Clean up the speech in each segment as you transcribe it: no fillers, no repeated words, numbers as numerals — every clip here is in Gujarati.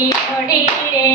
ઓઢી રે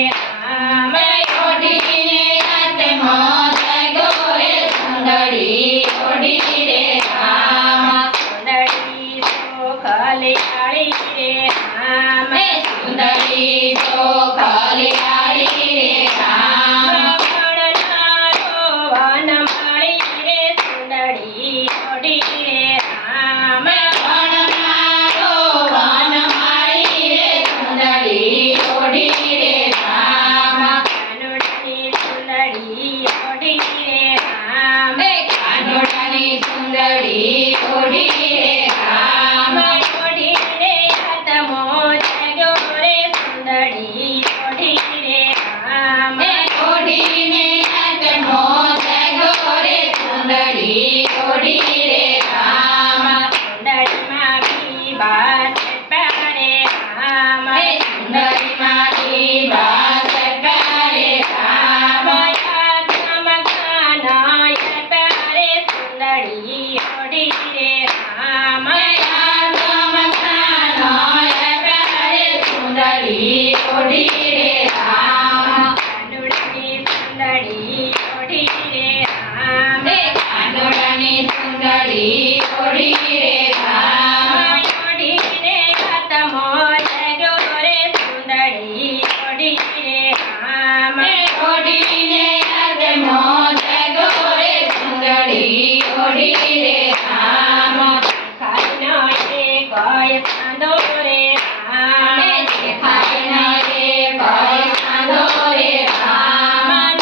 રામ ઓઢીને હાથમાં જાગ્યો રે સુંદરી ઓઢી રે રામ સુંદરી ચોખલિયાળી રે રામ સુંદરી ચોખલિયાળી રે રામ વણનારો વનમાળી રે સુંદરી ઓઢી રે રામ વણનારો વનમાળી રે સુંદરી ઓઢી રે રામ કાનુડાની સુંદરી ઓઢી રે રામ કાનોડાની સુંદરી ઓઢી રે રામ ઓઢીને હાથમાં જાગ્યો રે સુંદરી ઓઢી રે રામ ઓઢીને હાથમાં જાગ્યો રે સુંદરી ઓઢી રે રામ સુંદરીમાં પીવા સટપારે રામ સુંદરીમાં પીવા સટપારે રામ હાથમાં ખાનાય પારે સુંદરી ઓઢી રે રામ સુંદરી ઓઢી રે રામ કાનુડાની સુંદરી ઓઢી રે રામ કાનોડાની સુંદરી ઓઢી રે રામ ઓઢીને હાથમાં જાગ્યો રે સુંદરી ઓઢી રે રામ ઓઢીને હાથમાં જાગ્યો રે સુંદરી ઓઢી રે રામ ખાઈનો કોઈ સાંધો રે રામ દેખાય ન રે કોઈ સાંધો રે રામ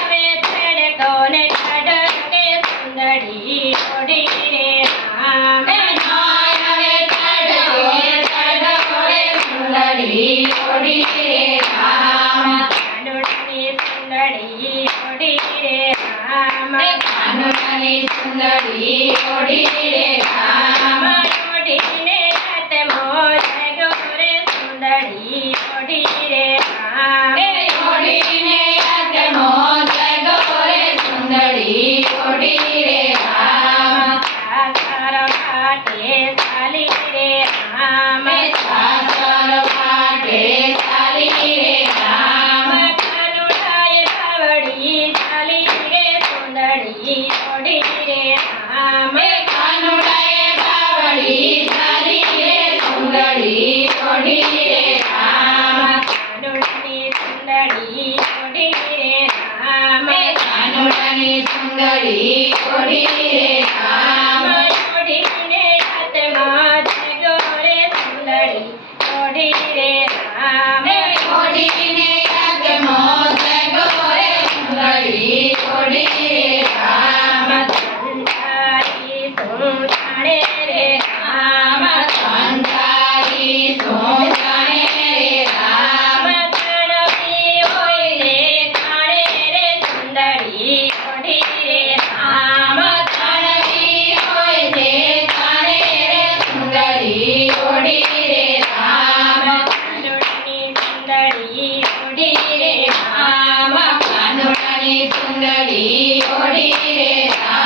હવે છેડકો ને છડકે સુંદરી ઓઢી રે રામ હવે ચડકો રે સુંદરી ઓઢી રે રામ કાનુડાની સુંદરી ઓઢી રે રામ કાનોડાની સુંદરી ઓઢી રે રામ ઓઢીને હાથમાં જાગ્યો રે સુંદરી ઓઢી રે રામ ઓઢીને હાથમાં જાગ્યો રે સુંદરી ઓઢી રે રામ સાસર ઘાટે ચાલી રે રામ સાસર ઘાટે ચાલી રે રામ કાનુડાએ બાવડી ચાલી રે સુંદરી ઓઢી રે રામ કાનોડાએ બાવડી ચાલી રે સુંદરી ઓઢી રે રામ કાનુડાની સુંદરી ઓઢી રે રામ કાનોડાની સુંદરી ઓઢી રે રામ ઓઢીને હાથમાં જાગ્યો રે સુંદરી ઓઢી રે રામ ઓઢીને હાથમાં જાગ્યો રે સુંદરી ઓઢી રે રામ સંસારી શું જાણે રે રામ સંસારી શું જાણે રે રામ જાણવી હોય ને જાણે રે સુંદરી ઓઢી રે રામ જાણવી હોય તે જાણે રે સુંદરી ઓઢી રે રામ કાનુડાની સુંદરી ઓઢી રે રામ કાનોડાની સુંદરી ઓઢી રે રામ